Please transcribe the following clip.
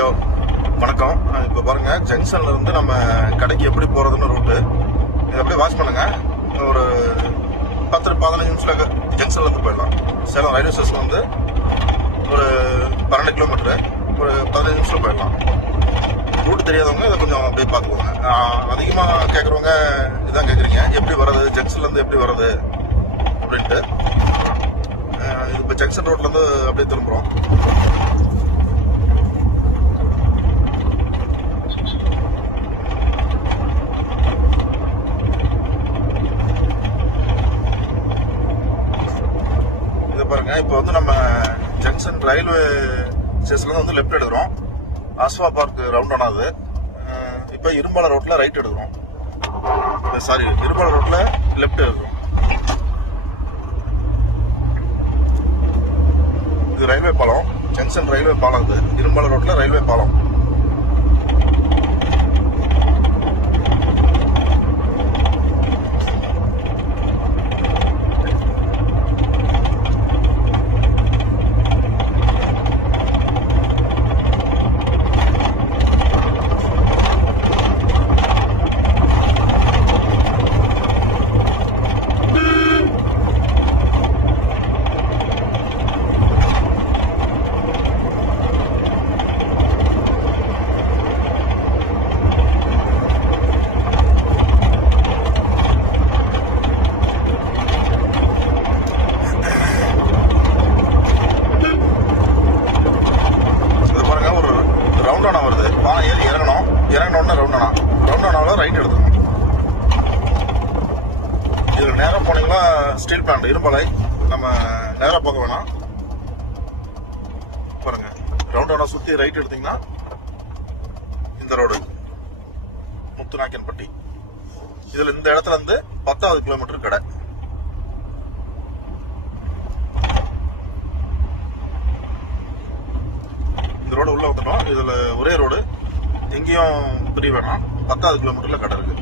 ஐயோ வணக்கம். இப்போ பாருங்க, ஜங்ஷன்ல இருந்து நம்ம கடைக்கு எப்படி போறதுன்னு ரூட்டு இதை அப்படியே வாட்ச் பண்ணுங்க. ஒரு 10-15 நிமிஷத்துல ஜங்ஷன்ல இருந்து போயிடலாம். சேலம் ரயில்வே ஸ்டேஷன் வந்து ஒரு 12 கிலோமீட்டரு, ஒரு 15 நிமிஷத்துல போயிடலாம். ரூட் தெரியாதவங்க இதை கொஞ்சம் அப்படியே பார்த்துக்கோங்க. அதிகமாக கேட்குறவங்க இதான் கேட்குறீங்க, எப்படி வர்றது, ஜங்ஷன்ல இருந்து எப்படி வர்றது அப்படின்ட்டு. இப்போ ஜங்ஷன் ரோட்ல இருந்து அப்படியே திரும்புறோம். பாருங்க, இப்போ வந்து நம்ம ஜங்ஷன் ரயில்வே ஸ்டேஷன்ல வந்து லெஃப்ட் எடுக்கிறோம். ஆஸ்வா பார்க் ரவுண்ட் ஆனது. இப்போ இரும்பால ரோட்ல ரைட் எடுக்கிறோம். சாரி, இரும்பால ரோட்ல லெஃப்ட் எடுக்கிறோம். இது ரயில்வே பாலம், ஜங்ஷன் ரயில்வே பாலம். இது இரும்பால ரோட்ல ரயில்வே பாலம். ரைட் எடுத்துக்கணும். இதுல நேரம் போனீங்கன்னா ஸ்டீல் பிளான்ட் இரும்பலை, நம்ம நேரம் போக வேணாம். பாருங்க, ரவுண்டானா சுத்தி ரைட் எடுத்தீங்கன்னா இந்த ரோடு முத்துநாயக்கன்பட்டி. இதுல இந்த இடத்துல இருந்து 10வது கிலோமீட்டர் கடை. இந்த ரோடு உள்ள வந்துட்டோம். இதுல ஒரே ரோடு, எங்கேயும் பிரிய வேணாம். 10வது கிலோமீட்டர்ல கடை இருக்கு.